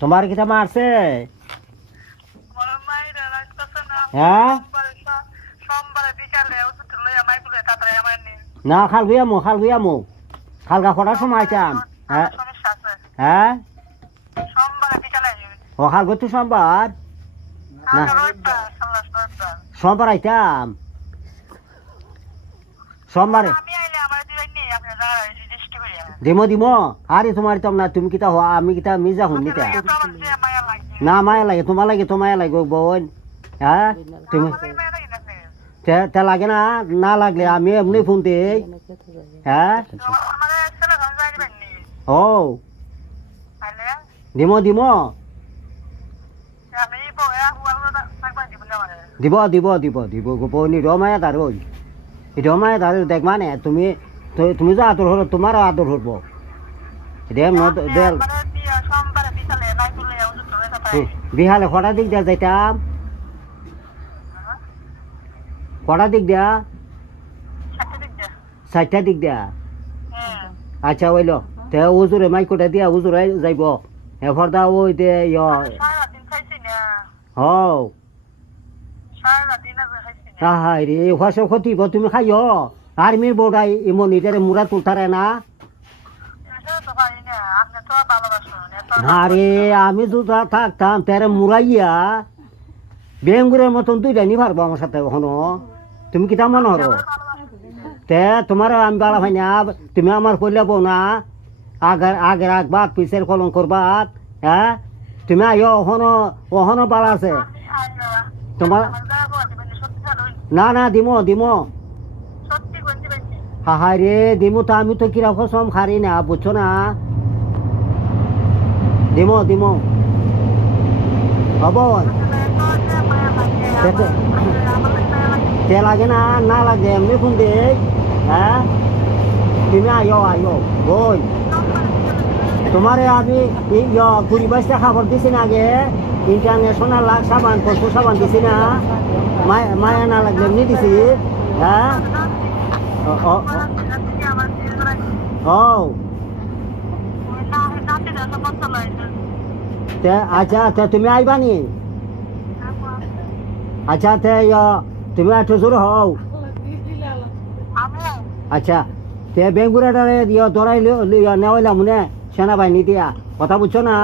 তোমার কিটা মারছে? হ্যাঁ না খাল গুয়ামো খালগা কটার সময় আইতাম? হ্যাঁ হ্যাঁ ও খাল করতো সোমবার না সোমবার আইতাম সোমবারে দিমো আরে তোমার তো না তুমি কিতা হওয়া আমি কিতা মিজা হুন নিতা না মায়া লাগে তো মায়া লাগে বোন হ্যাঁ তুমি তে লাগে না না লাগলে আমি এমনি ফোন দিই হ্যাঁ ও দিমো দিব গোপনী রমায়া তার ওই রমায়া তার দেখ মানে তুমি তুমি যা আদর হলো তোমারও আদর হবো বিহালে কটা দিক দিয়া যাইতাম কটা দিক দিয়া 4টা দিক দিয়া আচ্ছা ওইল তে উজুরে মাইকোটা দিয়া উজুরে যাইব এরপর দা ওই দে হও হাই রে হস ক্ষতিব তুমি খাইও আর্মির বোর্ডাই এমন ইটারে মুরা তুলতারে না আরে আমি তো থাকতাম তেরে মুরাইয়া বেঙ্গুরের মতন তুই জানি পারবো আমার সাথে কখনো তুমি কিতা মনে হরো তে তোমার আমি বালা ভাই না তুমি আমার কইলে বউ না আগের বাদ পিছের কলম করবাত হ্যাঁ তুমি আইও ওহনো বালা আছে তোমার না দিমো হাই রে দিমো তো আমি তো কিরকম সম খারি না বুঝছো না দিমো হব তে লাগে না লাগে এমনি ফোন দে হ্যাঁ তুমি আইও বই তোমারে আমি 20-22টা খাবার দিছি না আগে ইন্টারন্যাশনাল সাবান পশু সাবান দিছি না মায়া না লাগলে এমনি দিছি হ্যাঁ আচ্ছা তুমি আইবানি আচ্ছা তুমি একটু জোর হও আচ্ছা তে বেঙ্গুরাটারে ধরাই নেওয়াইলাম মনে সেনাবাহিনী দিয়া কথা বুঝছো না